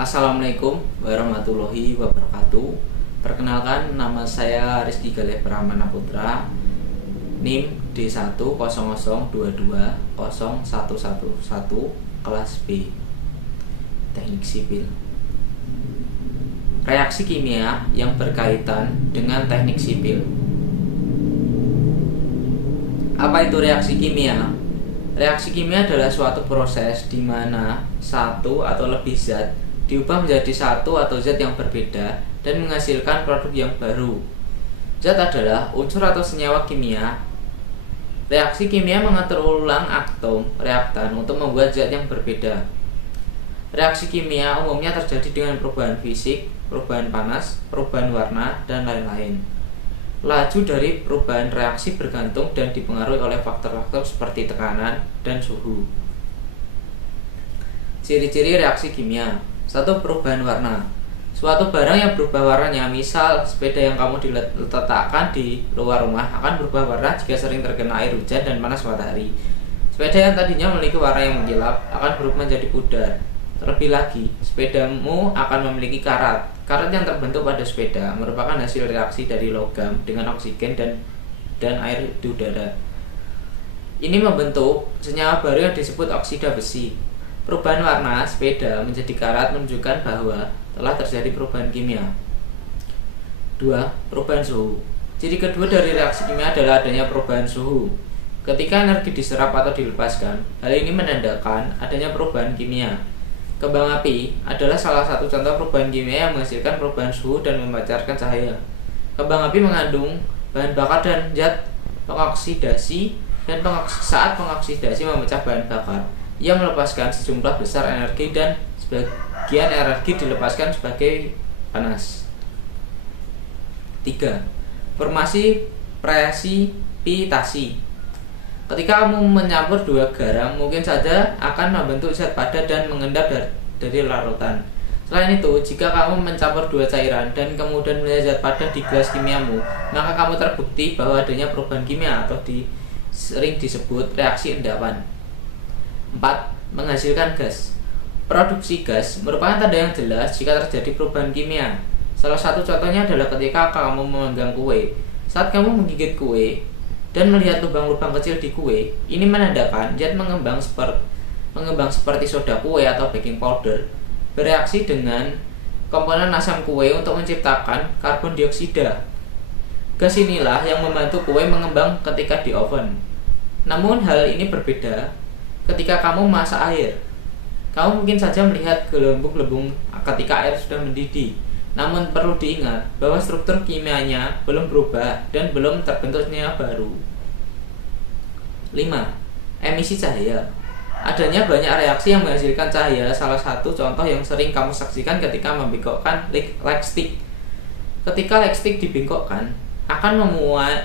Assalamualaikum warahmatullahi wabarakatuh. Perkenalkan, nama saya Rizky Galih Pramana Putra, NIM D100220111 kelas B, Teknik Sipil. Reaksi kimia yang berkaitan dengan teknik sipil. Apa itu reaksi kimia? Reaksi kimia adalah suatu proses di mana satu atau lebih zat diubah menjadi satu atau zat yang berbeda dan menghasilkan produk yang baru. Zat adalah unsur atau senyawa kimia. Reaksi kimia mengatur ulang atom reaktan untuk membuat zat yang berbeda. Reaksi kimia umumnya terjadi dengan perubahan fisik, perubahan panas, perubahan warna, dan lain-lain. Laju dari perubahan reaksi bergantung dan dipengaruhi oleh faktor-faktor seperti tekanan dan suhu. Ciri-ciri reaksi kimia. 1. Perubahan warna. Suatu barang yang berubah warnanya, misal sepeda yang kamu diletakkan di luar rumah, akan berubah warna jika sering terkena air hujan dan panas matahari. Sepeda yang tadinya memiliki warna yang mengkilap akan berubah menjadi pudar. Terlebih lagi, sepedamu akan memiliki karat. Karat yang terbentuk pada sepeda merupakan hasil reaksi dari logam dengan oksigen dan air di udara. Ini membentuk senyawa baru yang disebut oksida besi. Perubahan warna sepeda menjadi karat menunjukkan bahwa telah terjadi perubahan kimia. 2. Perubahan suhu. Ciri kedua dari reaksi kimia adalah adanya perubahan suhu. Ketika energi diserap atau dilepaskan, hal ini menandakan adanya perubahan kimia. Kembang api adalah salah satu contoh perubahan kimia yang menghasilkan perubahan suhu dan memancarkan cahaya. Kembang api mengandung bahan bakar dan zat pengoksidasi, dan saat pengoksidasi memecah bahan bakar yang melepaskan sejumlah besar energi, dan sebagian energi dilepaskan sebagai panas. 3. Formasi presipitasi. Ketika kamu mencampur dua garam, mungkin saja akan membentuk zat padat dan mengendap dari larutan. Selain itu, jika kamu mencampur dua cairan dan kemudian melihat zat padat di gelas kimiamu, maka kamu terbukti bahwa adanya perubahan kimia atau sering disebut reaksi endapan. 4. Menghasilkan gas. Produksi gas merupakan tanda yang jelas jika terjadi perubahan kimia. Salah satu contohnya adalah ketika kamu memanggang kue. Saat kamu menggigit kue dan melihat lubang-lubang kecil di kue, ini menandakan zat mengembang seperti soda kue atau baking powder bereaksi dengan komponen asam kue untuk menciptakan karbon dioksida. Gas inilah yang membantu kue mengembang ketika di oven. Namun hal ini berbeda ketika kamu memasak air. Kamu mungkin saja melihat gelembung-gelembung ketika air sudah mendidih. Namun perlu diingat bahwa struktur kimianya belum berubah dan belum terbentuk senyawa baru. 5. Emisi cahaya. Adanya banyak reaksi yang menghasilkan cahaya. Salah satu contoh yang sering kamu saksikan ketika membengkokkan light stick. Ketika light stick dibengkokkan, akan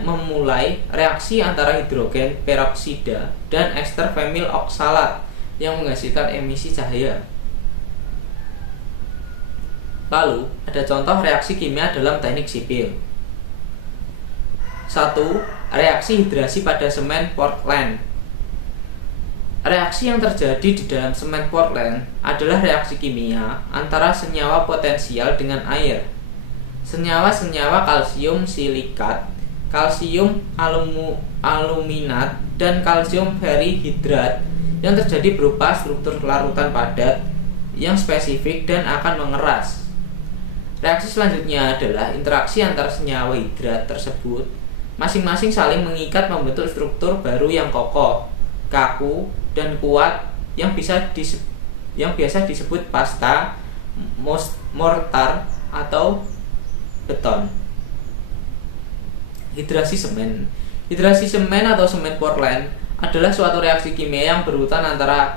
memulai reaksi antara hidrogen peroksida dan ester femil oksalat yang menghasilkan emisi cahaya. Lalu, ada contoh reaksi kimia dalam teknik sipil. 1. Reaksi hidrasi pada semen Portland. Reaksi yang terjadi di dalam semen Portland adalah reaksi kimia antara senyawa potensial dengan air. Senyawa-senyawa kalsium silikat, kalsium aluminat, dan kalsium ferrihidrat yang terjadi berupa struktur larutan padat yang spesifik dan akan mengeras. Reaksi selanjutnya adalah interaksi antara senyawa hidrat tersebut masing-masing saling mengikat membentuk struktur baru yang kokoh, kaku, dan kuat yang biasa disebut pasta, mortar, atau beton. Hidrasi semen. Hidrasi semen atau semen Portland adalah suatu reaksi kimia yang berurutan antara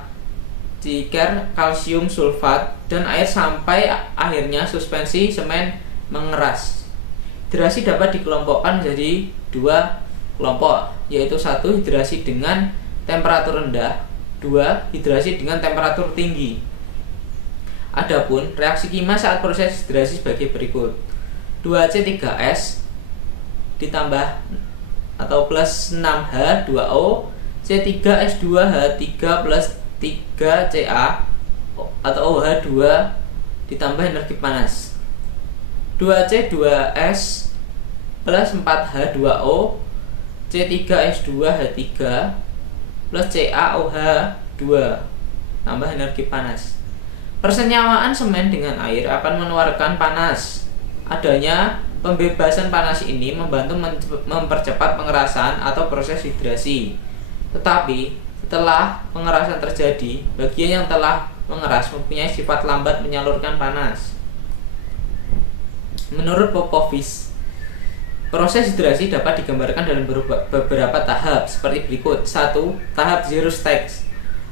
ciker, kalsium sulfat, dan air sampai akhirnya suspensi semen mengeras. Hidrasi dapat dikelompokkan menjadi dua kelompok, yaitu 1. Hidrasi dengan temperatur rendah, 2. Hidrasi dengan temperatur tinggi. Adapun reaksi kimia saat proses hidrasi sebagai berikut: 2C3S ditambah atau plus 6H2O, C3S2H3 plus 3Ca atau OH2 ditambah energi panas. 2C2S plus 4H2O C3S2H3 plus CaOH2 tambah energi panas. Persenyawaan semen dengan air akan mengeluarkan panas. Adanya pembebasan panas ini membantu mempercepat pengerasan atau proses hidrasi. Tetapi setelah pengerasan terjadi, bagian yang telah mengeras mempunyai sifat lambat menyalurkan panas. Menurut Popovich, proses hidrasi dapat digambarkan dalam beberapa tahap seperti berikut. 1. Tahap zero stakes,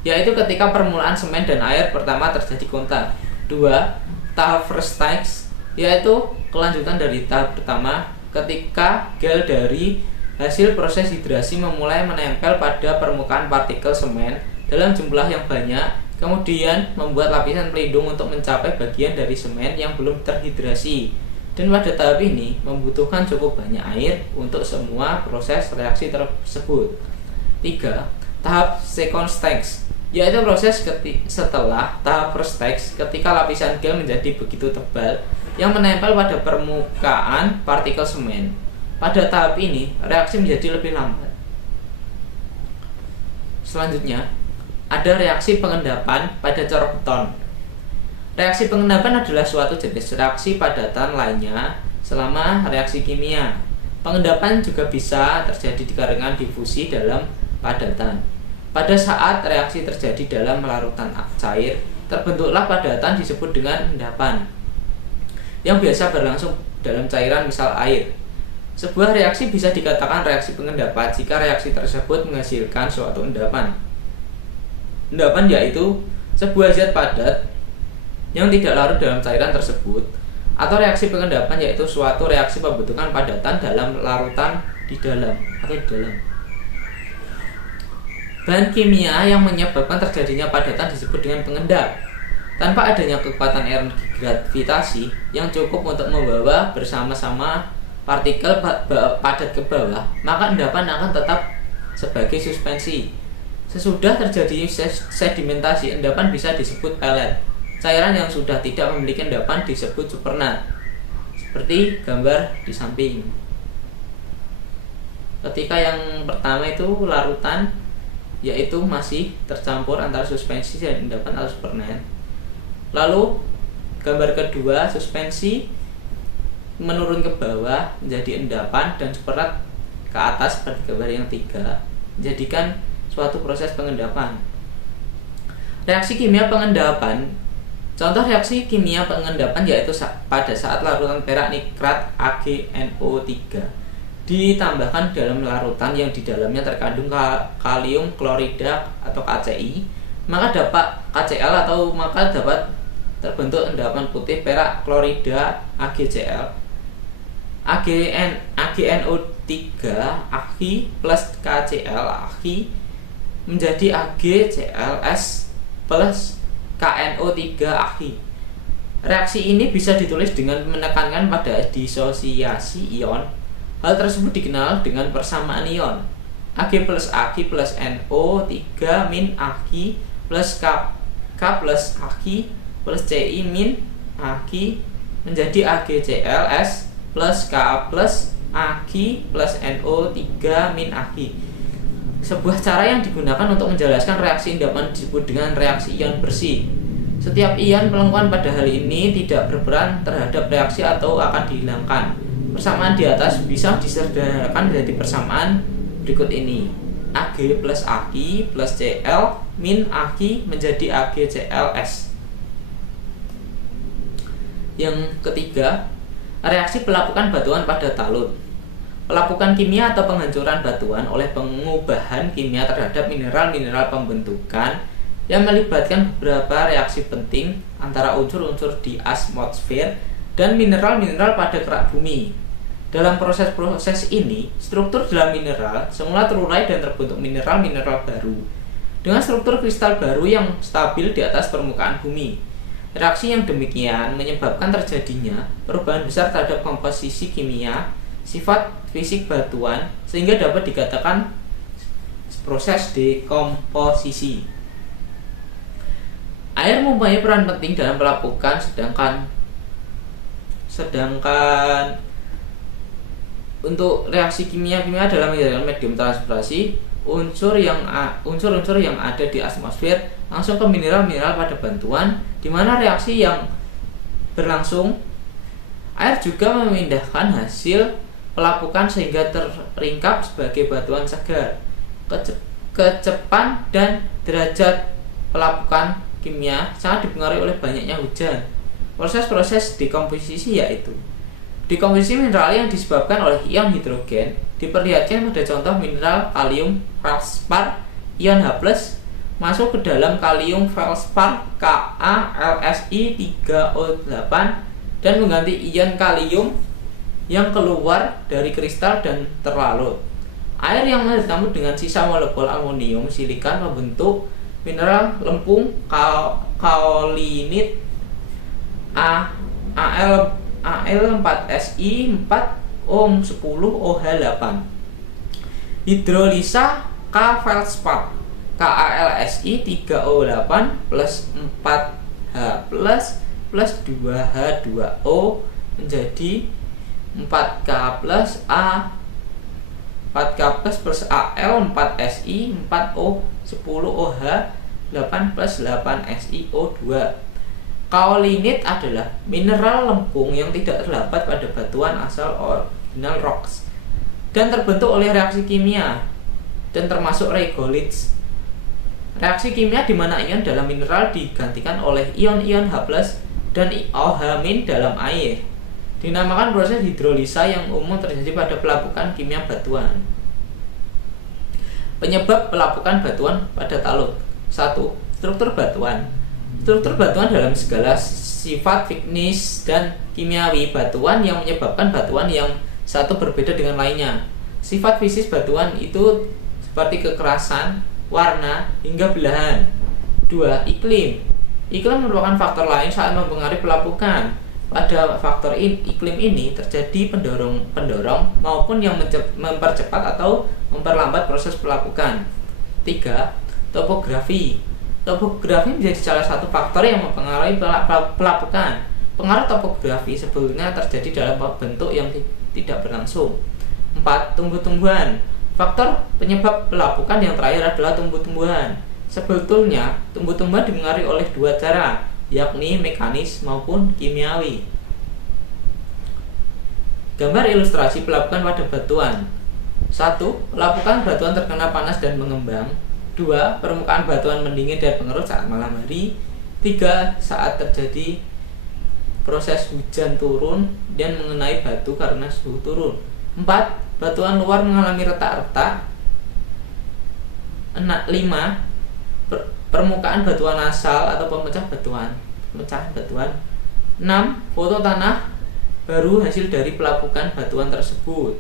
yaitu ketika permulaan semen dan air pertama terjadi kontak. 2. Tahap first stakes, yaitu kelanjutan dari tahap pertama ketika gel dari hasil proses hidrasi memulai menempel pada permukaan partikel semen dalam jumlah yang banyak, kemudian membuat lapisan pelindung untuk mencapai bagian dari semen yang belum terhidrasi. Dan pada tahap ini membutuhkan cukup banyak air untuk semua proses reaksi tersebut. 3. Tahap second stakes, yaitu proses setelah tahap first stakes ketika lapisan gel menjadi begitu tebal yang menempel pada permukaan partikel semen. Pada tahap ini reaksi menjadi lebih lambat. Selanjutnya ada reaksi pengendapan pada corok beton. Reaksi pengendapan adalah suatu jenis reaksi padatan lainnya selama reaksi kimia. Pengendapan juga bisa terjadi dikarenakan difusi dalam padatan. Pada saat reaksi terjadi dalam larutan cair, terbentuklah padatan disebut dengan endapan, yang biasa berlangsung dalam cairan misal air. Sebuah reaksi bisa dikatakan reaksi pengendapan jika reaksi tersebut menghasilkan suatu endapan. Endapan yaitu sebuah zat padat yang tidak larut dalam cairan tersebut, atau reaksi pengendapan yaitu suatu reaksi pembentukan padatan dalam larutan di dalam atau di dalam. Bahan kimia yang menyebabkan terjadinya padatan disebut dengan pengendap. Tanpa adanya kekuatan energi gravitasi yang cukup untuk membawa bersama-sama partikel padat ke bawah, maka endapan akan tetap sebagai suspensi. Sesudah terjadi sedimentasi, endapan bisa disebut pelet. Cairan yang sudah tidak memiliki endapan disebut supernat, seperti gambar di samping. Ketika yang pertama itu larutan, yaitu masih tercampur antara suspensi dan endapan atau supernat. Lalu gambar kedua, suspensi menurun ke bawah menjadi endapan dan supernat ke atas seperti gambar yang 3, menjadikan suatu proses pengendapan. Reaksi kimia pengendapan. Contoh reaksi kimia pengendapan yaitu pada saat larutan perak nitrat AgNO3 ditambahkan dalam larutan yang di dalamnya terkandung kalium klorida atau KCl, maka dapat terbentuk endapan putih perak klorida AgCl. AgNO3 Ag plus KCl Ag menjadi AgClS plus KNO3 Ag. Reaksi ini bisa ditulis dengan menekankan pada disosiasi ion. Hal tersebut dikenal dengan persamaan ion. Ag plus Ag plus NO3 min Ag plus K plus Ag plus Ci min Ag menjadi AgClS plus Ka plus Ag plus NO3 min Ag. Sebuah cara yang digunakan untuk menjelaskan reaksi endapan disebut dengan reaksi ion bersih. Setiap ion pelengkapan pada hal ini tidak berperan terhadap reaksi atau akan dihilangkan. Persamaan di atas bisa disederhanakan menjadi persamaan berikut ini. Ag plus Ag plus Cl min Ag menjadi AgClS. Yang ketiga, reaksi pelapukan batuan pada talut. Pelapukan kimia atau penghancuran batuan oleh pengubahan kimia terhadap mineral-mineral pembentukan yang melibatkan beberapa reaksi penting antara unsur-unsur di atmosfer dan mineral-mineral pada kerak bumi. Dalam proses-proses ini, struktur dalam mineral semula terurai dan terbentuk mineral-mineral baru dengan struktur kristal baru yang stabil di atas permukaan bumi. Reaksi yang demikian menyebabkan terjadinya perubahan besar terhadap komposisi kimia, sifat fisik batuan, sehingga dapat dikatakan proses dekomposisi. Air mempunyai peran penting dalam pelapukan, sedangkan untuk reaksi kimia dalam medium transpirasi, unsur-unsur yang ada di atmosfer langsung ke mineral-mineral pada batuan, di mana reaksi yang berlangsung. Air juga memindahkan hasil pelapukan sehingga teringkap sebagai batuan segar. Kecepatan dan derajat pelapukan kimia sangat dipengaruhi oleh banyaknya hujan. Proses-proses dekomposisi yaitu dekomposisi mineral yang disebabkan oleh ion hidrogen diperlihatkan pada contoh mineral kalium feldspar ion H+ masuk ke dalam kalium feldspar KaLSi3O8 dan mengganti ion kalium yang keluar dari kristal dan terlarut. Air yang bertemu dengan sisa molekul aluminium silikan membentuk mineral lempung kaolinit Al4Si4O10OH8. Hidrolisa K-feldspar KaLSi3O8 plus 4H plus 2H2O menjadi 4K plus 4Al4Si4O10OH8 plus 8SiO2. Kaolinit adalah mineral lempung yang tidak terdapat pada batuan asal original rocks dan terbentuk oleh reaksi kimia dan termasuk regolith. Reaksi kimia di mana ion dalam mineral digantikan oleh ion-ion H+ dan OH- dalam air. Dinamakan proses hidrolisa yang umum terjadi pada pelapukan kimia batuan. Penyebab pelapukan batuan pada talut. 1. Struktur batuan. Struktur batuan dalam segala sifat fiknis dan kimiawi batuan yang menyebabkan batuan yang satu berbeda dengan lainnya. Sifat fisik batuan itu seperti kekerasan, warna, hingga belahan. 2. Iklim. Iklim merupakan faktor lain saat mempengaruhi pelapukan. Pada faktor iklim ini terjadi pendorong maupun yang mempercepat atau memperlambat proses pelapukan. 3. Topografi. Topografi menjadi salah satu faktor yang mempengaruhi pelapukan. Pengaruh topografi sebetulnya terjadi dalam bentuk yang tidak berlangsung. 4. Tumbuh-tumbuhan. Faktor penyebab pelapukan yang terakhir adalah tumbuh-tumbuhan. Sebetulnya tumbuh-tumbuhan dipengaruhi oleh dua cara, yakni mekanis maupun kimiawi. Gambar ilustrasi pelapukan pada batuan. 1. Pelapukan batuan terkena panas dan mengembang. 2. Permukaan batuan mendingin dan mengerut saat malam hari. 3. Saat terjadi proses hujan turun dan mengenai batu karena suhu turun. 4. Batuan luar mengalami retak-retak. 5. Permukaan batuan asal atau pemecahan batuan. 6. Foto tanah baru hasil dari pelapukan batuan tersebut.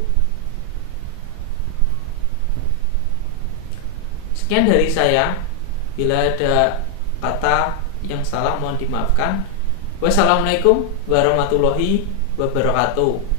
Sekian dari saya. Bila ada kata yang salah mohon dimaafkan. Wassalamualaikum warahmatullahi wabarakatuh.